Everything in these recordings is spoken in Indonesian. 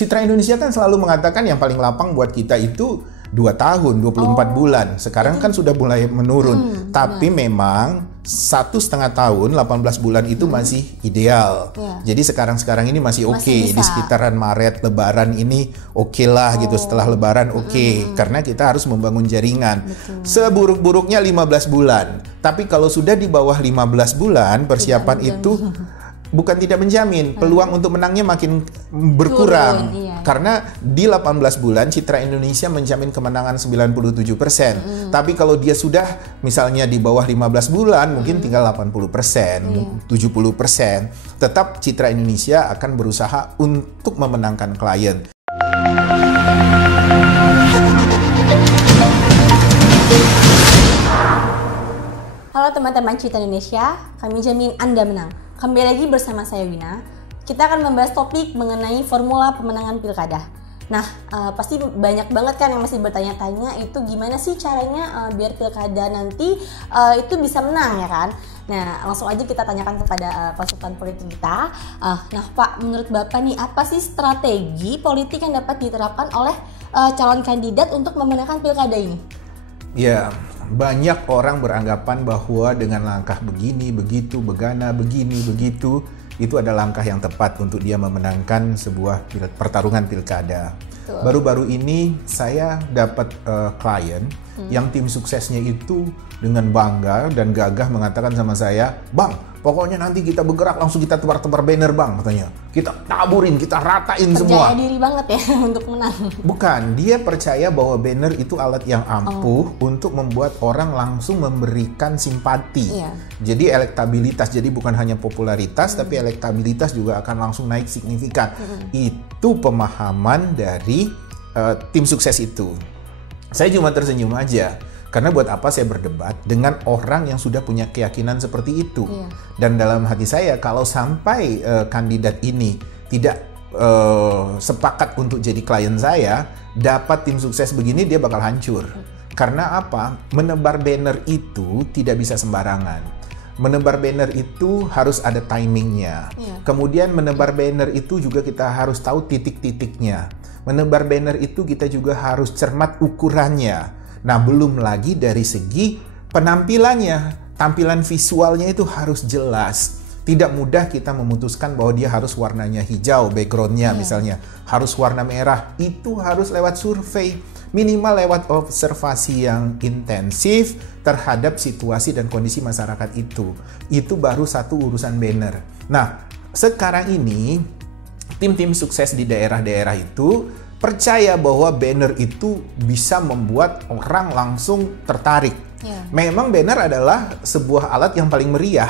Citra Indonesia kan selalu mengatakan yang paling lapang buat kita itu 2 tahun, 24 bulan. Sekarang kan sudah mulai menurun. Tapi memang 1,5 tahun, 18 bulan itu masih ideal. Jadi sekarang ini masih oke. Di sekitaran Maret, Lebaran ini oke lah gitu. Setelah Lebaran oke. Karena kita harus membangun jaringan. Seburuk-buruknya 15 bulan. Tapi kalau sudah di bawah 15 bulan, persiapan itu bukan tidak menjamin, peluang untuk menangnya makin berkurang. Karena di 18 bulan Citra Indonesia menjamin kemenangan 97%. Tapi kalau dia sudah misalnya di bawah 15 bulan mungkin tinggal 80%, 70%. Tetap Citra Indonesia akan berusaha untuk memenangkan klien. Halo teman-teman Citra Indonesia, kami jamin Anda menang. Kembali lagi bersama saya Wina. Kita akan membahas topik mengenai formula pemenangan pilkada. Nah, pasti banyak banget kan yang masih bertanya-tanya itu gimana sih caranya biar pilkada nanti itu bisa menang ya kan? Nah, langsung aja kita tanyakan kepada konsultan politik kita. Nah Pak, menurut Bapak nih apa sih strategi politik yang dapat diterapkan oleh calon kandidat untuk memenangkan pilkada ini? Ya, banyak orang beranggapan bahwa dengan langkah begini, begitu, begana, begini, begitu, itu adalah langkah yang tepat untuk dia memenangkan sebuah pertarungan pilkada. Baru-baru ini saya dapat klien yang tim suksesnya itu dengan bangga dan gagah mengatakan sama saya, "Bang, pokoknya nanti kita bergerak langsung kita tebar-tebar banner Bang," katanya. "Kita taburin, kita ratain semua." Percaya diri banget ya untuk menang. Bukan, dia percaya bahwa banner itu alat yang ampuh untuk membuat orang langsung memberikan simpati. Jadi elektabilitas, jadi bukan hanya popularitas tapi elektabilitas juga akan langsung naik signifikan. Itu pemahaman dari tim sukses itu. Saya cuma tersenyum aja. Karena buat apa saya berdebat dengan orang yang sudah punya keyakinan seperti itu. Dan dalam hati saya, kalau sampai kandidat ini tidak sepakat untuk jadi klien saya, dapat tim sukses begini, dia bakal hancur. Karena apa? Menebar banner itu tidak bisa sembarangan. Menebar banner itu harus ada timingnya. Kemudian menebar banner itu juga kita harus tahu titik-titiknya. Menebar banner itu kita juga harus cermat ukurannya. Nah, belum lagi dari segi penampilannya, tampilan visualnya itu harus jelas. Tidak mudah kita memutuskan bahwa dia harus warnanya hijau, backgroundnya misalnya, harus warna merah. Itu harus lewat survei, minimal lewat observasi yang intensif terhadap situasi dan kondisi masyarakat itu. Itu baru satu urusan banner. Nah, sekarang ini tim-tim sukses di daerah-daerah itu percaya bahwa banner itu bisa membuat orang langsung tertarik. Memang banner adalah sebuah alat yang paling meriah.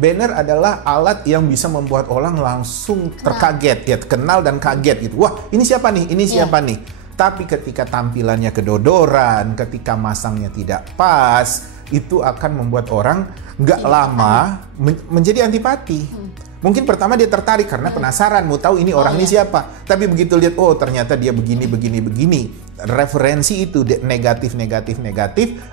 Banner adalah alat yang bisa membuat orang langsung terkaget, ya, kenal dan kaget gitu. Wah, ini siapa nih? Ini siapa nih? Tapi ketika tampilannya kedodoran, ketika masangnya tidak pas, itu akan membuat orang nggak lama menjadi antipati. Mungkin pertama dia tertarik karena penasaran, mau tahu ini orang ini siapa. Tapi begitu lihat, oh ternyata dia begini, referensi itu negatif,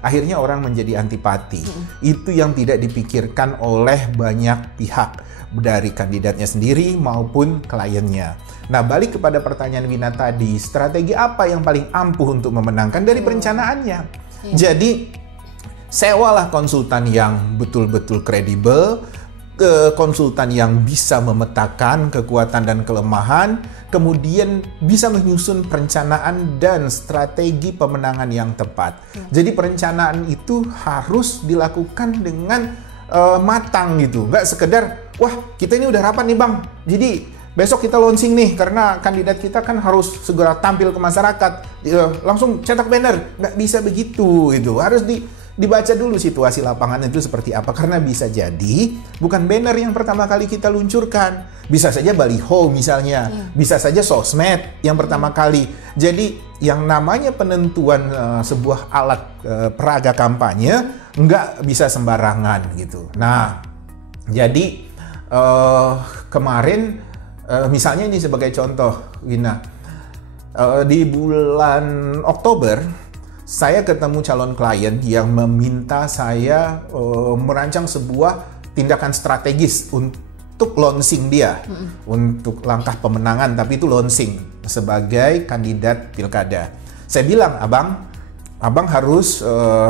akhirnya orang menjadi antipati. Itu yang tidak dipikirkan oleh banyak pihak, dari kandidatnya sendiri maupun kliennya. Nah, balik kepada pertanyaan Wina tadi, strategi apa yang paling ampuh untuk memenangkan dari perencanaannya? Jadi, sewalah konsultan yang betul-betul kredibel, konsultan yang bisa memetakan kekuatan dan kelemahan, kemudian bisa menyusun perencanaan dan strategi pemenangan yang tepat. Jadi perencanaan itu harus dilakukan dengan matang gitu, nggak sekedar, wah kita ini udah rapat nih Bang, jadi besok kita launching nih karena kandidat kita kan harus segera tampil ke masyarakat, langsung cetak banner. Nggak bisa begitu gitu, harus dibaca dulu situasi lapangan itu seperti apa, karena bisa jadi bukan banner yang pertama kali kita luncurkan, bisa saja baliho misalnya, bisa saja sosmed yang pertama kali. Jadi yang namanya penentuan sebuah alat peraga kampanye nggak bisa sembarangan gitu. Nah, jadi kemarin misalnya ini sebagai contoh, Wina, di bulan Oktober saya ketemu calon klien yang meminta saya merancang sebuah tindakan strategis untuk launching dia, untuk langkah pemenangan, tapi itu launching sebagai kandidat pilkada. Saya bilang, abang harus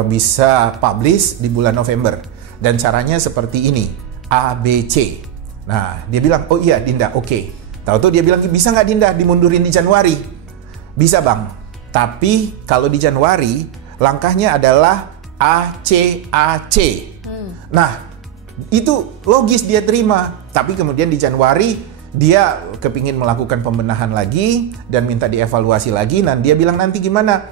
bisa publish di bulan November, dan caranya seperti ini, A, B, C. Nah, dia bilang, oh iya Dinda, oke. Tahu-tahu dia bilang, bisa nggak Dinda dimundurin di Januari? Bisa bang, tapi kalau di Januari, langkahnya adalah A, C, A, C. Nah, itu logis dia terima, tapi kemudian di Januari dia kepingin melakukan pembenahan lagi dan minta dievaluasi lagi. Nah, dia bilang nanti gimana,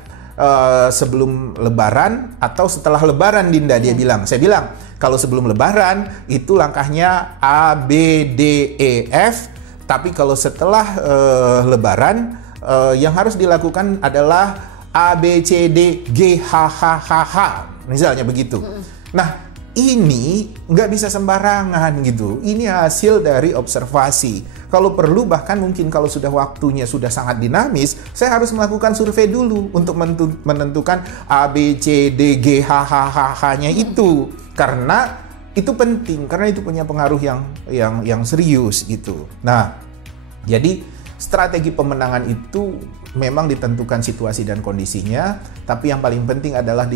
sebelum Lebaran atau setelah Lebaran Dinda, dia bilang. Saya bilang kalau sebelum Lebaran itu langkahnya A, B, D, E, F, tapi kalau setelah Lebaran yang harus dilakukan adalah A, B, C, D, G, H, H, H, H, misalnya begitu. Nah, ini nggak bisa sembarangan gitu. Ini hasil dari observasi. Kalau perlu, bahkan mungkin kalau sudah waktunya sudah sangat dinamis, saya harus melakukan survei dulu untuk menentukan A, B, C, D, G, H, H, H, H-nya itu. Karena itu penting, karena itu punya pengaruh yang serius gitu. Nah, jadi strategi pemenangan itu memang ditentukan situasi dan kondisinya, tapi yang paling penting adalah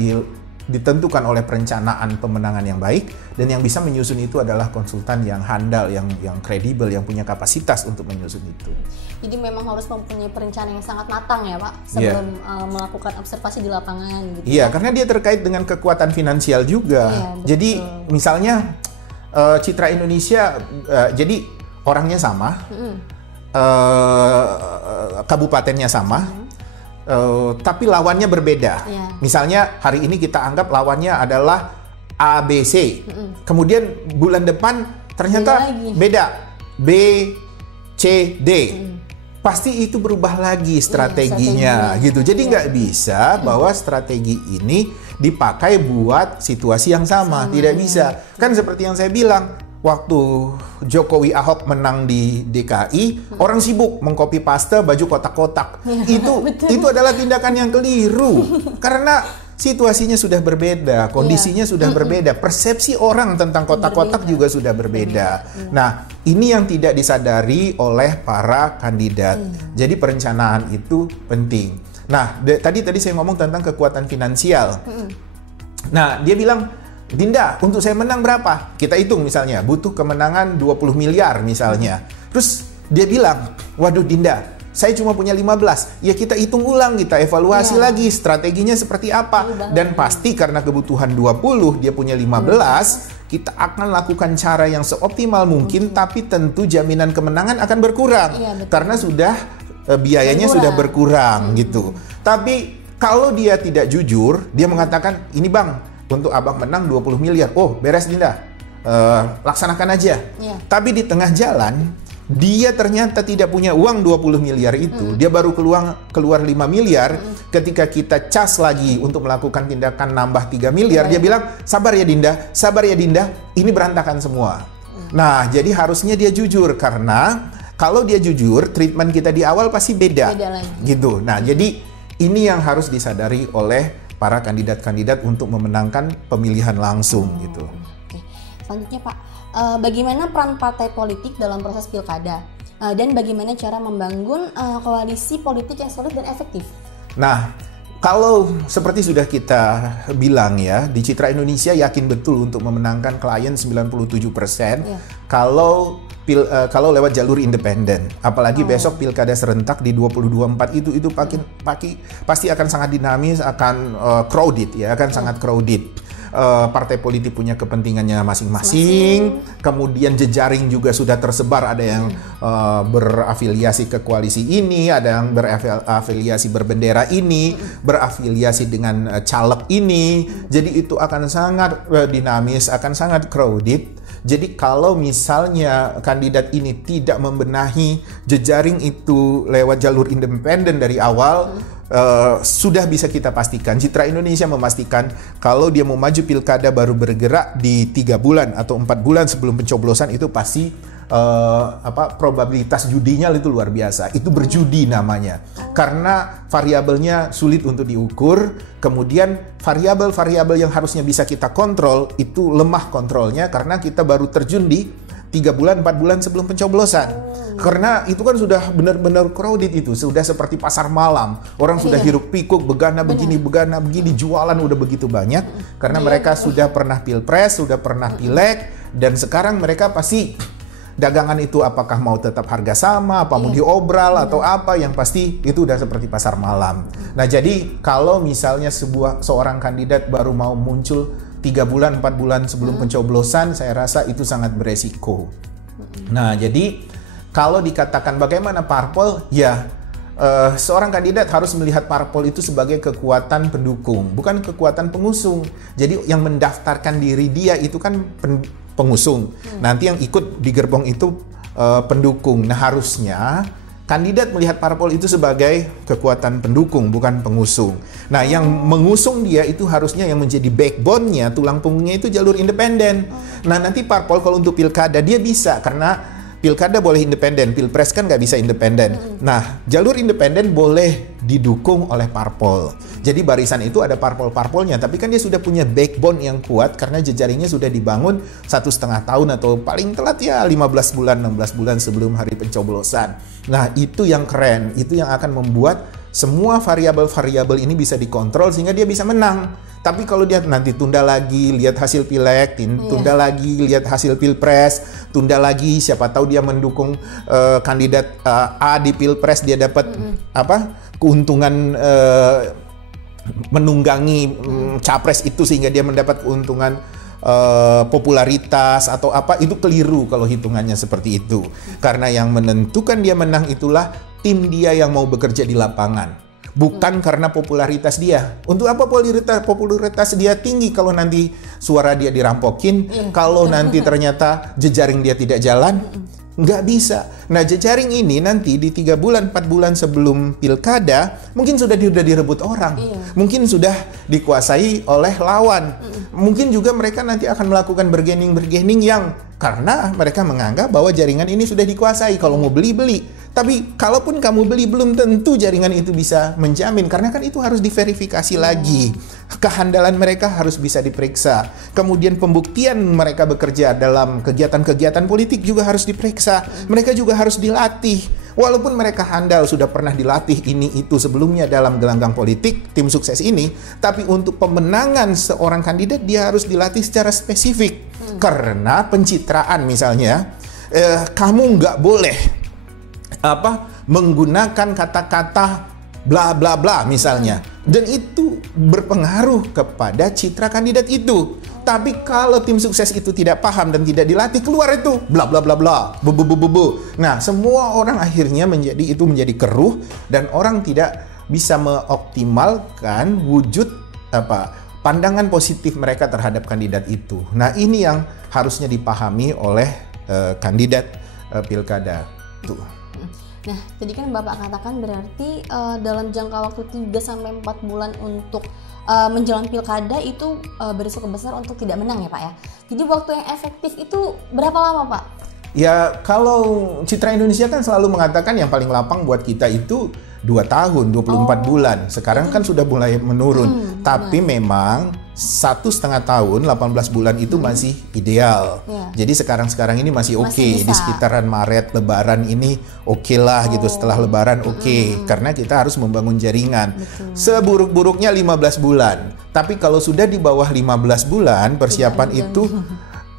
ditentukan oleh perencanaan pemenangan yang baik, dan yang bisa menyusun itu adalah konsultan yang handal, yang kredibel, yang punya kapasitas untuk menyusun itu. Jadi memang harus mempunyai perencanaan yang sangat matang ya Pak, sebelum melakukan observasi di lapangan gitu. Iya, karena dia terkait dengan kekuatan finansial juga. Jadi misalnya Citra Indonesia, jadi orangnya sama, kabupatennya sama, tapi lawannya berbeda. Misalnya hari ini kita anggap lawannya adalah ABC. Kemudian bulan depan ternyata beda, B, C, D. Pasti itu berubah lagi strateginya gitu. Jadi nggak bisa bahwa strategi ini dipakai buat situasi yang sama. Tidak bisa. Kan seperti yang saya bilang, waktu Jokowi Ahok menang di DKI, orang sibuk mengcopy paste baju kotak-kotak. Itu adalah tindakan yang keliru. Karena situasinya sudah berbeda, kondisinya sudah berbeda, persepsi orang tentang kotak-kotak juga sudah berbeda. Nah, ini yang tidak disadari oleh para kandidat. Jadi perencanaan itu penting. Nah, tadi saya ngomong tentang kekuatan finansial. Nah, dia bilang, Dinda, untuk saya menang berapa? Kita hitung misalnya, butuh kemenangan 20 miliar misalnya. Terus dia bilang, waduh Dinda, saya cuma punya 15. Ya kita hitung ulang, kita evaluasi lagi strateginya seperti apa. Dan pasti karena kebutuhan 20, dia punya 15, kita akan lakukan cara yang seoptimal mungkin, tapi tentu jaminan kemenangan akan berkurang. Karena sudah biayanya sudah berkurang gitu. Tapi kalau dia tidak jujur, dia mengatakan, ini bang, untuk abang menang 20 miliar. Oh, beres Dinda. Laksanakan aja. Tapi di tengah jalan, dia ternyata tidak punya uang 20 miliar itu. Dia baru keluar 5 miliar. Ketika kita cas lagi untuk melakukan tindakan nambah 3 miliar, dia bilang, sabar ya Dinda, ini berantakan semua. Nah, jadi harusnya dia jujur. Karena kalau dia jujur, treatment kita di awal pasti beda gitu. Nah, jadi ini yang harus disadari oleh para kandidat-kandidat untuk memenangkan pemilihan langsung gitu. Oke. Selanjutnya Pak, bagaimana peran partai politik dalam proses pilkada dan bagaimana cara membangun koalisi politik yang solid dan efektif? Nah, kalau seperti sudah kita bilang ya, di Citra Indonesia yakin betul untuk memenangkan klien 97%. Kalau lewat jalur independen, apalagi besok pilkada serentak di 2024 itu pasti akan sangat dinamis, akan crowded ya, akan sangat crowded. Partai politik punya kepentingannya masing-masing, kemudian jejaring juga sudah tersebar, ada yang berafiliasi ke koalisi ini, ada yang berafiliasi berbendera ini, berafiliasi dengan caleg ini, jadi itu akan sangat dinamis, akan sangat crowded. Jadi kalau misalnya kandidat ini tidak membenahi jejaring itu lewat jalur independen dari awal, sudah bisa kita pastikan, Citra Indonesia memastikan kalau dia mau maju pilkada baru bergerak di 3 bulan atau 4 bulan sebelum pencoblosan, itu pasti probabilitas judinya itu luar biasa. Itu berjudi namanya. Karena variabelnya sulit untuk diukur, kemudian variabel-variabel yang harusnya bisa kita kontrol itu lemah kontrolnya karena kita baru terjun di 3 bulan 4 bulan sebelum pencoblosan. Karena itu kan sudah benar-benar crowded, itu sudah seperti pasar malam. Orang sudah hiruk pikuk, begana begini, jualan udah begitu banyak. Karena mereka sudah pernah pilpres, sudah pernah pileg, dan sekarang mereka pasti dagangan itu apakah mau tetap harga sama, apa mau diobral atau apa, yang pasti itu udah seperti pasar malam. Nah, jadi kalau misalnya seorang kandidat baru mau muncul 3 bulan 4 bulan sebelum pencoblosan, saya rasa itu sangat beresiko. Nah, jadi kalau dikatakan bagaimana parpol, ya seorang kandidat harus melihat parpol itu sebagai kekuatan pendukung, bukan kekuatan pengusung. Jadi yang mendaftarkan diri dia itu kan pengusung. Nanti yang ikut di gerbong itu pendukung. Nah, harusnya kandidat melihat parpol itu sebagai kekuatan pendukung, bukan pengusung. Nah, yang mengusung dia itu harusnya yang menjadi backbone-nya, tulang punggungnya itu jalur independen. Nah, nanti parpol kalau untuk pilkada dia bisa, karena pilkada boleh independen, pilpres kan nggak bisa independen. Nah, jalur independen boleh didukung oleh parpol. Jadi barisan itu ada parpol-parpolnya, tapi kan dia sudah punya backbone yang kuat karena jejaringnya sudah dibangun 1,5 tahun atau paling telat ya 15 bulan, 16 bulan sebelum hari pencoblosan. Nah, itu yang keren, itu yang akan membuat semua variabel-variabel ini bisa dikontrol sehingga dia bisa menang. Tapi kalau dia nanti tunda lagi, lihat hasil pileg, tunda lagi, lihat hasil pilpres, tunda lagi, siapa tahu dia mendukung kandidat A di pilpres, dia dapat keuntungan menunggangi capres itu sehingga dia mendapat keuntungan popularitas atau apa, itu keliru kalau hitungannya seperti itu. Karena yang menentukan dia menang itulah tim dia yang mau bekerja di lapangan. Bukan karena popularitas dia. Untuk apa popularitas dia tinggi kalau nanti suara dia dirampokin, kalau nanti ternyata jejaring dia tidak jalan? Nggak bisa. Nah, jejaring ini nanti di 3 bulan, 4 bulan sebelum pilkada, mungkin sudah direbut orang. Mungkin sudah dikuasai oleh lawan. Mungkin juga mereka nanti akan melakukan bargaining yang karena mereka menganggap bahwa jaringan ini sudah dikuasai. Kalau mau beli. Tapi kalaupun kamu beli, belum tentu jaringan itu bisa menjamin. Karena kan itu harus diverifikasi lagi. Kehandalan mereka harus bisa diperiksa. Kemudian pembuktian mereka bekerja dalam kegiatan-kegiatan politik juga harus diperiksa. Mereka juga harus dilatih. Walaupun mereka handal, sudah pernah dilatih ini itu sebelumnya dalam gelanggang politik, tim sukses ini. Tapi untuk pemenangan seorang kandidat, dia harus dilatih secara spesifik. Karena pencitraan misalnya, kamu nggak boleh menggunakan kata-kata bla bla bla misalnya, dan itu berpengaruh kepada citra kandidat itu. Tapi kalau tim sukses itu tidak paham dan tidak dilatih, keluar itu bla bla bla bla, bu. Nah, semua orang akhirnya menjadi keruh dan orang tidak bisa mengoptimalkan wujud pandangan positif mereka terhadap kandidat itu. Nah, ini yang harusnya dipahami oleh kandidat pilkada tuh. Nah, tadi kan Bapak katakan berarti dalam jangka waktu 3-4 bulan untuk menjelang pilkada itu berisiko besar untuk tidak menang ya Pak ya. Jadi waktu yang efektif itu berapa lama Pak? Ya, kalau Citra Indonesia kan selalu mengatakan yang paling lapang buat kita itu 2 tahun, 24 bulan. Sekarang kan sudah mulai menurun. Tapi memang 1,5 tahun, 18 bulan itu masih ideal. Jadi sekarang ini masih oke. Di sekitaran Maret, Lebaran ini oke lah gitu. Setelah Lebaran oke. Karena kita harus membangun jaringan. Seburuk-buruknya 15 bulan. Tapi kalau sudah di bawah 15 bulan, persiapan itu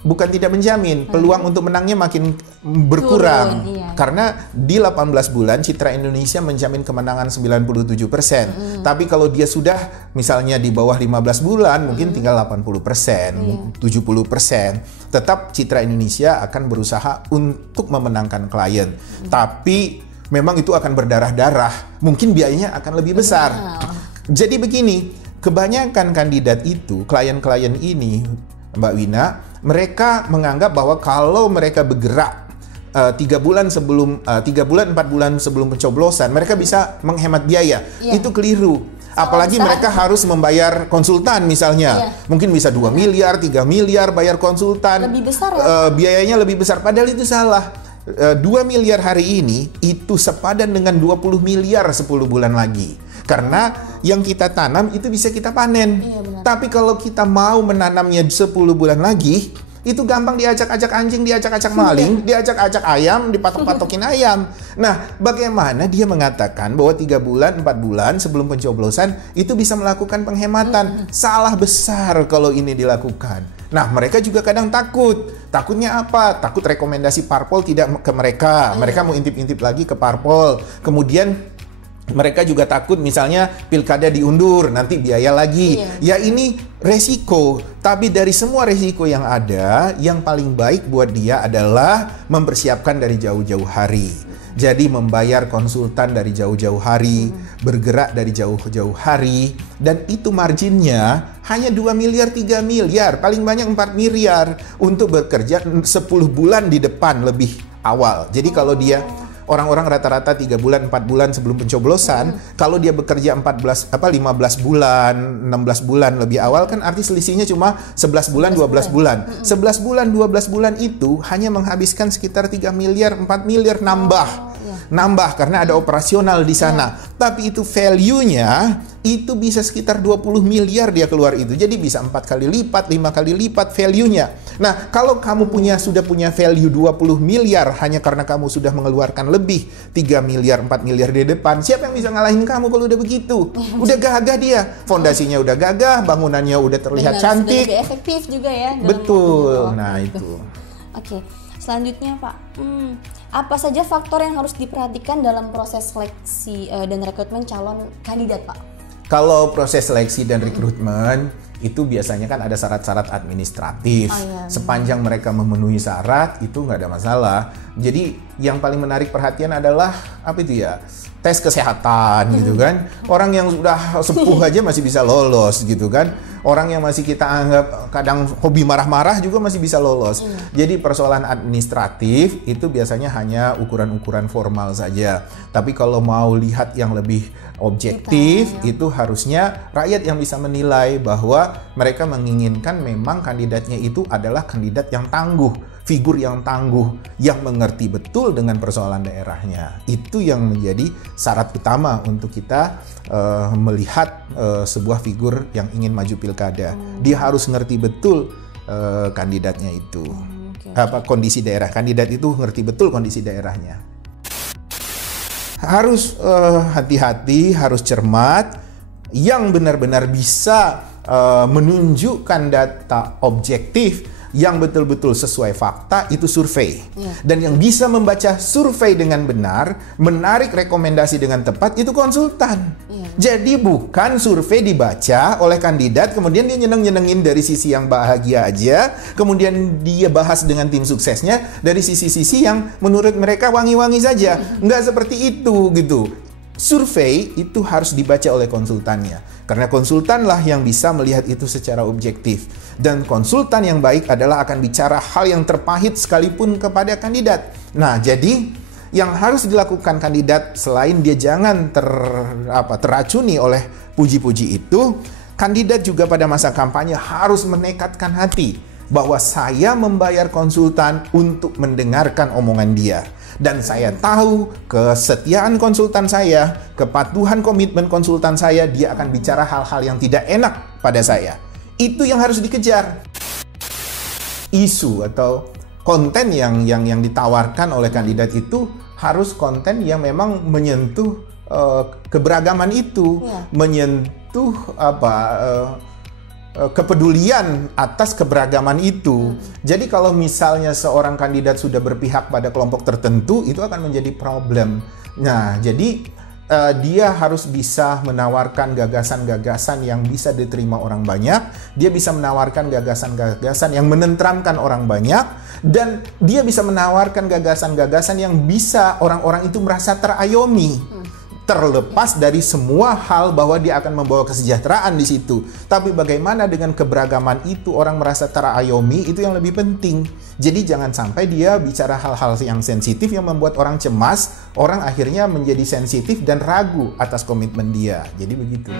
bukan tidak menjamin, peluang untuk menangnya makin berkurang. Karena di 18 bulan Citra Indonesia menjamin kemenangan 97%. Tapi kalau dia sudah misalnya di bawah 15 bulan mungkin tinggal 80%, 70%. Tetap Citra Indonesia akan berusaha untuk memenangkan klien. Tapi memang itu akan berdarah-darah. Mungkin biayanya akan lebih besar. Jadi begini, kebanyakan kandidat itu, klien-klien ini Mbak Wina, mereka menganggap bahwa kalau mereka bergerak 3 bulan 4 bulan sebelum pencoblosan, mereka bisa menghemat biaya. Itu keliru. Apalagi mereka harus membayar konsultan misalnya. Mungkin bisa 2 miliar, 3 miliar bayar konsultan. Lebih besar ya? Biayanya lebih besar. Padahal itu salah. 2 miliar hari ini itu sepadan dengan 20 miliar 10 bulan lagi. Karena yang kita tanam itu bisa kita panen. Tapi kalau kita mau menanamnya 10 bulan lagi, itu gampang diacak-acak anjing, diacak-acak maling, diacak-acak ayam, dipatok-patokin ayam. Nah, bagaimana dia mengatakan bahwa 3 bulan, 4 bulan sebelum pencoblosan itu bisa melakukan penghematan? Salah besar kalau ini dilakukan. Nah, mereka juga kadang takut. Takutnya apa? Takut rekomendasi parpol tidak ke mereka. Mereka mau intip-intip lagi ke parpol. Kemudian mereka juga takut misalnya pilkada diundur, nanti biaya lagi. Ya ini resiko. Tapi dari semua resiko yang ada, yang paling baik buat dia adalah mempersiapkan dari jauh-jauh hari. Jadi membayar konsultan dari jauh-jauh hari, bergerak dari jauh-jauh hari, dan itu marginnya hanya 2 miliar, 3 miliar, paling banyak 4 miliar untuk bekerja 10 bulan di depan lebih awal. Jadi kalau dia orang-orang rata-rata 3 bulan, 4 bulan sebelum pencoblosan, kalau dia bekerja 15 bulan, 16 bulan lebih awal, kan arti selisihnya cuma 11 bulan, 12 bulan. 11 bulan, 12 bulan itu hanya menghabiskan sekitar 3 miliar, 4 miliar nambah karena ada operasional di sana. Tapi itu value-nya itu bisa sekitar 20 miliar dia keluar itu. Jadi bisa 4 kali lipat, 5 kali lipat value-nya. Nah, kalau kamu sudah punya value 20 miliar hanya karena kamu sudah mengeluarkan lebih 3 miliar, 4 miliar di depan, siapa yang bisa ngalahin kamu kalau udah begitu? Udah gagah dia. Fondasinya udah gagah, bangunannya udah terlihat cantik. Sudah lebih efektif juga ya. Betul. Nah, itu. Oke. Selanjutnya Pak, apa saja faktor yang harus diperhatikan dalam proses seleksi dan rekrutmen calon kandidat Pak? Kalau proses seleksi dan rekrutmen itu biasanya kan ada syarat-syarat administratif. Sepanjang mereka memenuhi syarat itu nggak ada masalah. Jadi yang paling menarik perhatian adalah apa itu ya? Tes kesehatan gitu kan. Orang yang sudah sepuh aja masih bisa lolos gitu kan. Orang yang masih kita anggap kadang hobi marah-marah juga masih bisa lolos. Jadi persoalan administratif itu biasanya hanya ukuran-ukuran formal saja. Tapi kalau mau lihat yang lebih objektif, itu harusnya rakyat yang bisa menilai bahwa mereka menginginkan memang kandidatnya itu adalah kandidat yang tangguh, figur yang tangguh, yang mengerti betul dengan persoalan daerahnya. Itu yang menjadi syarat utama untuk kita melihat sebuah figur yang ingin maju pilkada. Dia harus ngerti betul kandidatnya itu. Kondisi daerah. Kandidat itu ngerti betul kondisi daerahnya. Harus hati-hati, harus cermat, yang benar-benar bisa menunjukkan data objektif yang betul-betul sesuai fakta itu survei. Dan yang bisa membaca survei dengan benar, menarik rekomendasi dengan tepat itu konsultan. Jadi bukan survei dibaca oleh kandidat, kemudian dia nyeneng-nyenengin dari sisi yang bahagia aja, kemudian dia bahas dengan tim suksesnya dari sisi-sisi yang menurut mereka wangi-wangi saja. Nggak seperti itu gitu. Survei itu harus dibaca oleh konsultannya. Karena konsultanlah yang bisa melihat itu secara objektif. Dan konsultan yang baik adalah akan bicara hal yang terpahit sekalipun kepada kandidat. Nah, jadi yang harus dilakukan kandidat selain dia jangan teracuni oleh puji-puji itu, kandidat juga pada masa kampanye harus menekadkan hati bahwa saya membayar konsultan untuk mendengarkan omongan dia. Dan saya tahu kesetiaan konsultan saya, kepatuhan komitmen konsultan saya, dia akan bicara hal-hal yang tidak enak pada saya. Itu yang harus dikejar. Isu atau konten yang ditawarkan oleh kandidat itu harus konten yang memang menyentuh keberagaman itu, menyentuh kepedulian atas keberagaman itu. Jadi kalau misalnya seorang kandidat sudah berpihak pada kelompok tertentu, itu akan menjadi problem. Nah, jadi dia harus bisa menawarkan gagasan-gagasan yang bisa diterima orang banyak. Dia bisa menawarkan gagasan-gagasan yang menenteramkan orang banyak. Dan dia bisa menawarkan gagasan-gagasan yang bisa orang-orang itu merasa terayomi. Terlepas dari semua hal bahwa dia akan membawa kesejahteraan di situ. Tapi bagaimana dengan keberagaman itu orang merasa terayomi, itu yang lebih penting. Jadi jangan sampai dia bicara hal-hal yang sensitif yang membuat orang cemas, orang akhirnya menjadi sensitif dan ragu atas komitmen dia. Jadi begitu.